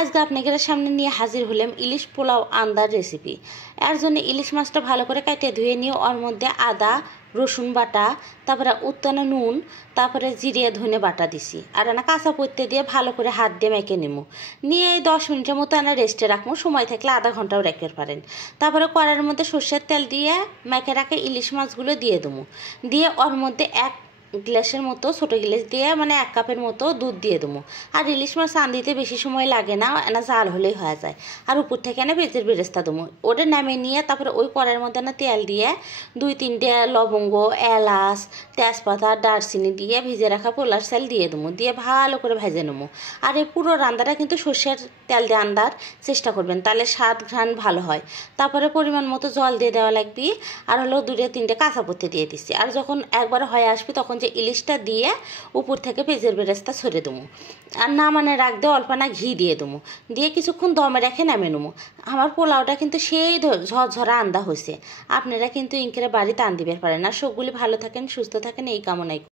আজকে আপনাদের সামনে নিয়ে হাজির হলাম ইলিশ পোলাও আন্দার রেসিপি। এর জন্য ইলিশ মাছটা ভালো করে কেটে ধুয়ে নিয়ে ওর মধ্যে আদা রসুন বাটা, তারপরে উত্তানো নুন, তারপরে জিরে ধনে বাটা দিছি। আর না কাঁচা পত্তে দিয়ে ভালো করে হাত দিয়ে মেখে নেবো। নিয়ে 10 মিনিটের মতো আনা রেস্টে রাখবো, সময় থাকলে আধা ঘন্টাও রাখতে পারেন। তারপরে কড়াইয়ের মধ্যে সর্ষের তেল দিয়ে মেখে রাখে ইলিশ মাছগুলো দিয়ে দেবো। দিয়ে ওর মধ্যে 1 গ্লাসের মতো ছোটো গ্লাস দিয়ে মানে 1 কাপের মতো দুধ দিয়ে দেবো। আর ইলিশ মাছ রাঁধতে বেশি সময় লাগে না, এনা জাল হলেই হয়ে যায়। আর উপর থেকে এনে পেঁয়াজের বেরেস্তা দেবো। ওটা নামে নিয়ে তারপরে ওই কড়াইয়ের মধ্যে না তেল দিয়ে 2-3টে লবঙ্গ, এলাচ, তেজপাতা, দারচিনি দিয়ে ভিজে রাখা পোলার চাল দিয়ে দেবো। দিয়ে ভালো করে ভেজে নেবো। আর এই পুরো রান্নাটা কিন্তু সর্ষের তেল দিয়ে রান্নার চেষ্টা করবেন, তাহলে স্বাদ ঘ্রাণ ভালো হয়। তারপরে পরিমাণ মতো জল দিয়ে দেওয়া লাগবে। আর হলো 2-3টে কাঁচা পত্তি দিয়ে দিচ্ছি। আর যখন একবার হয়ে আসবে তখন যে ইলিশটা দিয়ে উপর থেকে পেঁয়াজের বেরেস্তা ছড়িয়ে দেবো। আর নামানোর আগ দিয়ে অল্প না ঘি দিয়ে দেবো। দিয়ে কিছুক্ষণ দমে রেখে নামিয়ে নেবো। আমার পোলাওটা কিন্তু সেই ঝরঝরা আন্দা হয়েছে। আপনারা কিন্তু ইনকেরে বাড়িতে আন দিতে পারেন। আর সবগুলি ভালো থাকেন, সুস্থ থাকেন এই কামনাই।